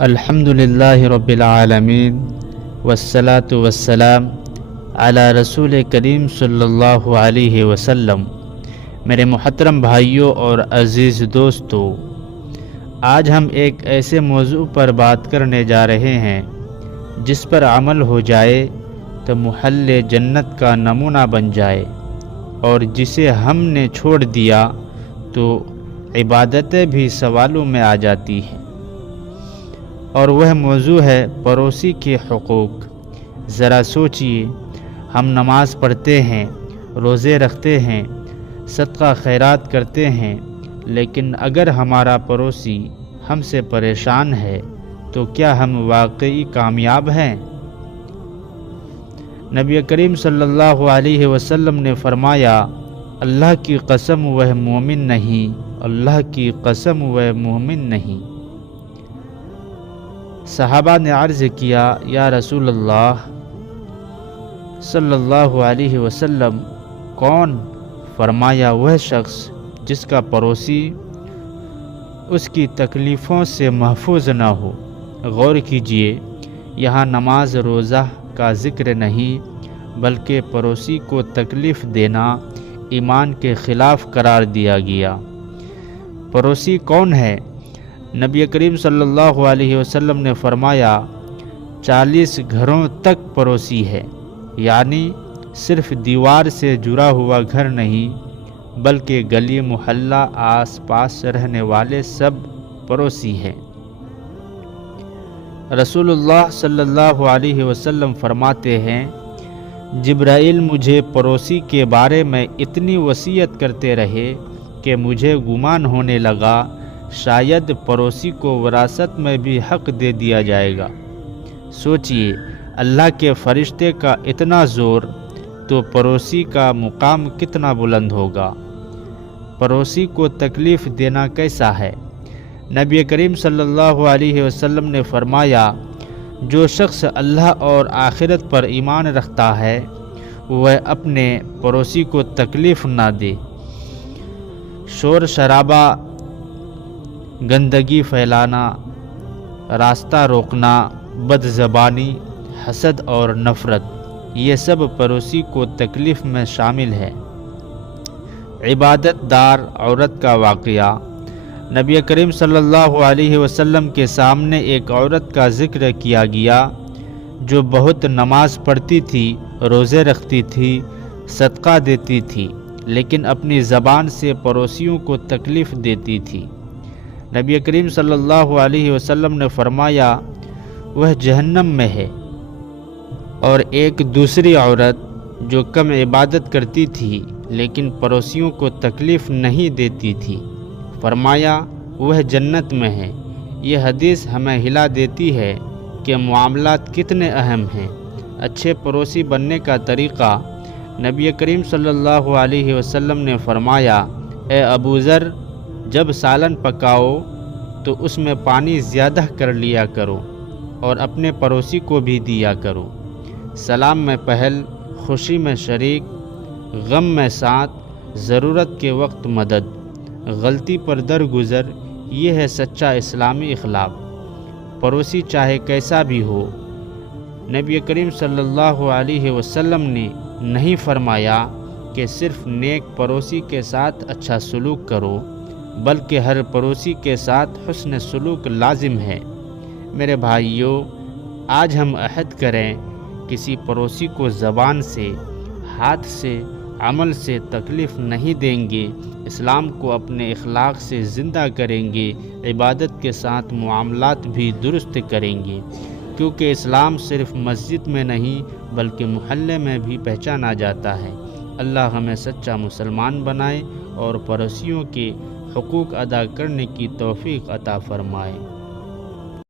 الحمدللہ رب العالمین والصلاة والسلام علی رسول کریم صلی اللہ علیہ وسلم۔ میرے محترم بھائیوں اور عزیز دوستو، آج ہم ایک ایسے موضوع پر بات کرنے جا رہے ہیں جس پر عمل ہو جائے تو محل جنت کا نمونہ بن جائے، اور جسے ہم نے چھوڑ دیا تو عبادتیں بھی سوالوں میں آ جاتی ہیں، اور وہ موضوع ہے پڑوسی کے حقوق۔ ذرا سوچئے، ہم نماز پڑھتے ہیں، روزے رکھتے ہیں، صدقہ خیرات کرتے ہیں، لیکن اگر ہمارا پڑوسی ہم سے پریشان ہے تو کیا ہم واقعی کامیاب ہیں؟ نبی کریم صلی اللہ علیہ وسلم نے فرمایا، اللہ کی قسم وہ مومن نہیں، اللہ کی قسم وہ مومن نہیں۔ صحابہ نے عرض کیا، یا رسول اللہ صلی اللہ علیہ وسلم، کون؟ فرمایا، وہ شخص جس کا پڑوسی اس کی تکلیفوں سے محفوظ نہ ہو۔ غور کیجئے، یہاں نماز روزہ کا ذکر نہیں بلکہ پڑوسی کو تکلیف دینا ایمان کے خلاف قرار دیا گیا۔ پڑوسی کون ہے؟ نبی کریم صلی اللہ علیہ وسلم نے فرمایا، 40 گھروں تک پڑوسی ہے، یعنی صرف دیوار سے جڑا ہوا گھر نہیں بلکہ گلی محلہ آس پاس رہنے والے سب پڑوسی ہیں۔ رسول اللہ صلی اللہ علیہ وسلم فرماتے ہیں، جبرائیل مجھے پڑوسی کے بارے میں اتنی وصیت کرتے رہے کہ مجھے گمان ہونے لگا شاید پڑوسی کو وراثت میں بھی حق دے دیا جائے گا۔ سوچئے، اللہ کے فرشتے کا اتنا زور تو پڑوسی کا مقام کتنا بلند ہوگا۔ پڑوسی کو تکلیف دینا کیسا ہے؟ نبی کریم صلی اللہ علیہ وسلم نے فرمایا، جو شخص اللہ اور آخرت پر ایمان رکھتا ہے وہ اپنے پڑوسی کو تکلیف نہ دے۔ شور شرابہ، گندگی پھیلانا، راستہ روکنا، بد زبانی، حسد اور نفرت، یہ سب پڑوسی کو تکلیف میں شامل ہے۔ عبادت دار عورت کا واقعہ۔ نبی کریم صلی اللہ علیہ وسلم کے سامنے ایک عورت کا ذکر کیا گیا جو بہت نماز پڑھتی تھی، روزے رکھتی تھی، صدقہ دیتی تھی، لیکن اپنی زبان سے پڑوسیوں کو تکلیف دیتی تھی۔ نبی کریم صلی اللہ علیہ وسلم نے فرمایا، وہ جہنم میں ہے۔ اور ایک دوسری عورت جو کم عبادت کرتی تھی لیکن پڑوسیوں کو تکلیف نہیں دیتی تھی، فرمایا، وہ جنت میں ہے۔ یہ حدیث ہمیں ہلا دیتی ہے کہ معاملات کتنے اہم ہیں۔ اچھے پڑوسی بننے کا طریقہ۔ نبی کریم صلی اللہ علیہ وسلم نے فرمایا، اے ابو ذر، جب سالن پکاؤ تو اس میں پانی زیادہ کر لیا کرو اور اپنے پڑوسی کو بھی دیا کرو۔ سلام میں پہل، خوشی میں شریک، غم میں ساتھ، ضرورت کے وقت مدد، غلطی پر درگزر، یہ ہے سچا اسلامی اخلاق۔ پڑوسی چاہے کیسا بھی ہو، نبی کریم صلی اللہ علیہ وسلم نے نہیں فرمایا کہ صرف نیک پڑوسی کے ساتھ اچھا سلوک کرو، بلکہ ہر پڑوسی کے ساتھ حسن سلوک لازم ہے۔ میرے بھائیوں، آج ہم عہد کریں، کسی پڑوسی کو زبان سے، ہاتھ سے، عمل سے تکلیف نہیں دیں گے، اسلام کو اپنے اخلاق سے زندہ کریں گے، عبادت کے ساتھ معاملات بھی درست کریں گے، کیونکہ اسلام صرف مسجد میں نہیں بلکہ محلے میں بھی پہچانا جاتا ہے۔ اللہ ہمیں سچا مسلمان بنائے اور پڑوسیوں کے حقوق ادا کرنے کی توفیق عطا فرمائے۔